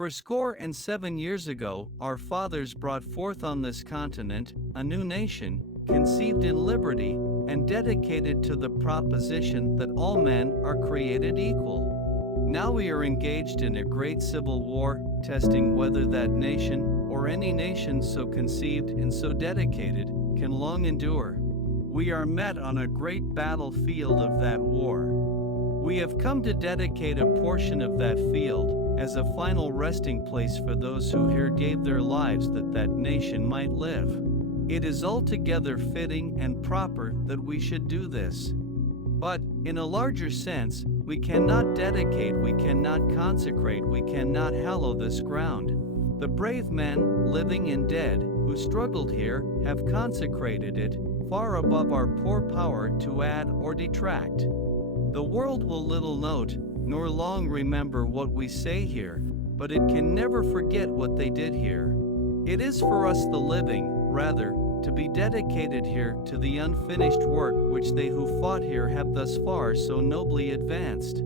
407 years ago, our fathers brought forth on this continent a new nation, conceived in liberty, and dedicated to the proposition that all men are created equal. Now we are engaged in a great civil war, testing whether that nation, or any nation so conceived and so dedicated, can long endure. We are met on a great battlefield of that war. We have come to dedicate a portion of that field as a final resting place for those who here gave their lives that that nation might live. It is altogether fitting and proper that we should do this. But, in a larger sense, we cannot dedicate, we cannot consecrate, we cannot hallow this ground. The brave men, living and dead, who struggled here, have consecrated it, far above our poor power to add or detract. The world will little note, nor long remember what we say here, but it can never forget what they did here. It is for us the living, rather, to be dedicated here to the unfinished work which they who fought here have thus far so nobly advanced.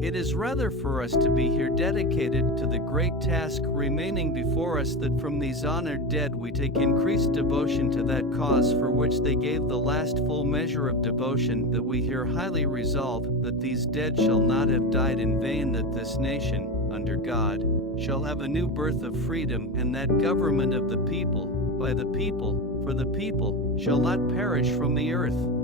It is rather for us to be here dedicated to the great task remaining before us, that from these honored dead we take increased devotion to that cause for which they gave the last full measure of devotion, that we here highly resolve that these dead shall not have died in vain, that this nation, under God, shall have a new birth of freedom, and that government of the people, by the people, for the people, shall not perish from the earth.